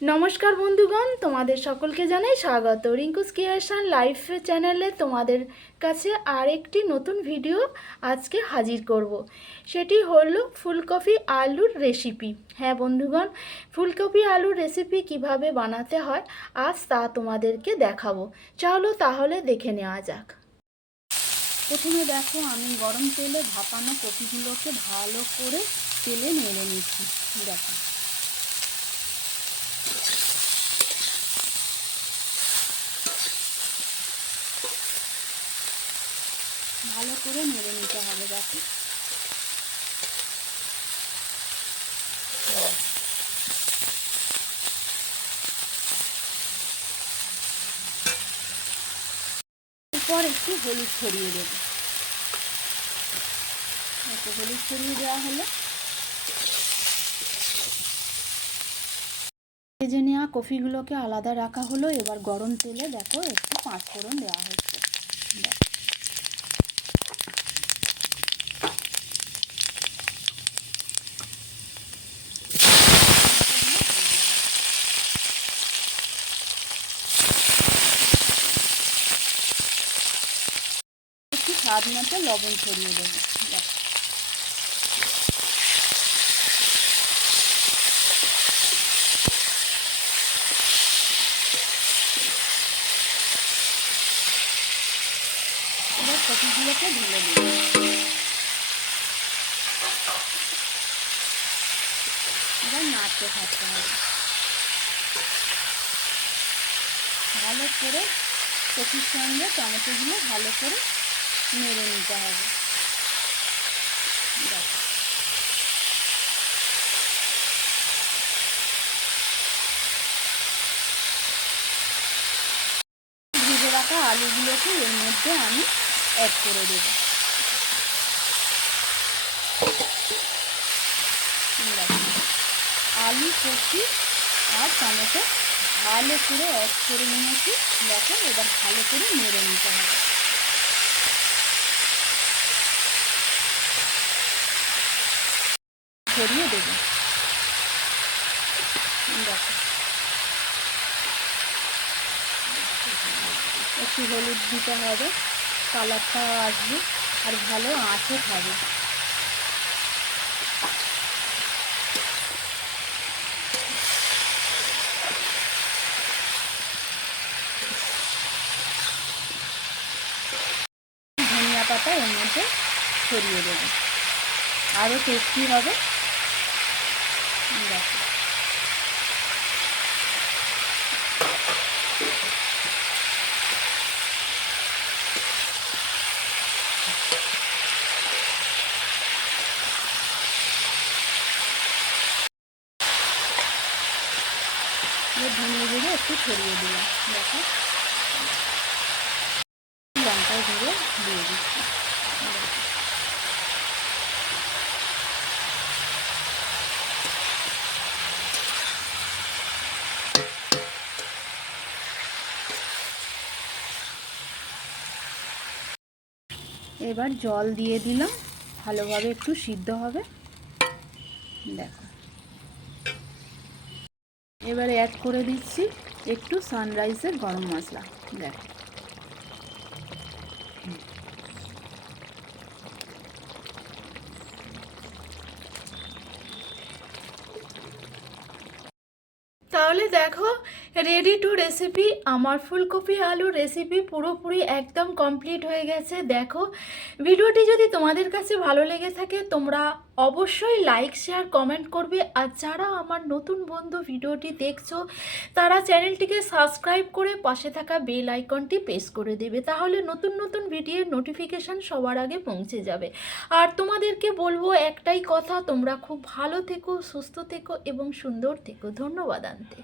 নমস্কার বন্ধুগণ, তোমাদের সকলকে জানাই স্বাগত। রিঙ্কুস ক্রিয়েশন লাইফ চ্যানেলে তোমাদের কাছে আরেকটি নতুন ভিডিও আজকে হাজির করব। সেটি হলো ফুলকপি আলুর রেসিপি। হ্যাঁ বন্ধুগণ, ফুলকপি আলুর রেসিপি কিভাবে বানাতে হয় আজ তা তোমাদেরকে দেখাবো। চলো তাহলে দেখে নেওয়া যাক। প্রথমে দেখো, আমি গরম তেলে ভাপানো কপিগুলোকে ভালো করে তেলে নেড়ে নিচ্ছি। দেখো, ভালো করে নেড়ে নিতে হবে। দেখো, এরপর একটু হলুদ ছড়িয়ে দেব। একটু হলুদ ছড়িয়ে দেওয়া হলো। ভেজে নেওয়া কফিগুলোকে আলাদা রাখা হলো। এবার গরম তেলে দেখো একটু পাঁচফোড়ন দেওয়া হচ্ছে। একটু স্বাদ মতো লবণ ছড়িয়ে দেবো। এবার কফিগুলোকে ঢেলে দেবো। এবার নাড়তে থাকতে হবে ভালো করে। কফির সঙ্গে টমেটোগুলো ভালো করে নেড়ে নিতে হবে। দেখো, ভেজে রাখা আলুগুলোকে এর মধ্যে আমি অ্যাড করে দেবো। আলু, কফি আর টমেটো ভালো করে অ্যাড করে নিয়েছি। দেখো, এবার ভালো করে নেড়ে নিতে হবে। ছড়িয়ে দেবো। দেখো, একটু হলুদ দিতে হবে, কালারটাও আসবে আর ভালো আঁচে খাবে। ধনিয়া পাতা এর মধ্যে ছড়িয়ে দেবো, আরও টেস্টি হবে। দেখো, ধনিয়া জিরে একটু ছড়িয়ে দিলাম। দেখো, লঙ্কা জিরে দিয়ে দিচ্ছি। এবার জল দিয়ে দিলাম, ভালোভাবে একটু সিদ্ধ হবে। দেখো, এবারে অ্যাড করে দিচ্ছি একটু সানরাইজের গরম মশলা। দেখো, তাহলে দেখো, রেডি টু রেসিপি আমার ফুলকপি আলুর রেসিপি পুরোপুরি একদম কমপ্লিট হয়ে গেছে। দেখো, ভিডিওটি যদি তোমাদের কাছে ভালো লেগে থাকে তোমরা অবশ্যই লাইক, শেয়ার, কমেন্ট করবে। আর যারা আমার নতুন বন্ধু ভিডিওটি দেখছো তারা চ্যানেলটিকে সাবস্ক্রাইব করে পাশে থাকা বেল আইকনটি প্রেস করে দেবে, তাহলে নতুন নতুন ভিডিওর নোটিফিকেশান সবার আগে পৌঁছে যাবে। আর তোমাদেরকে বলবো একটাই কথা, তোমরা খুব ভালো থেকো, সুস্থ থেকো এবং সুন্দর থেকো। ধন্যবাদ আনতে।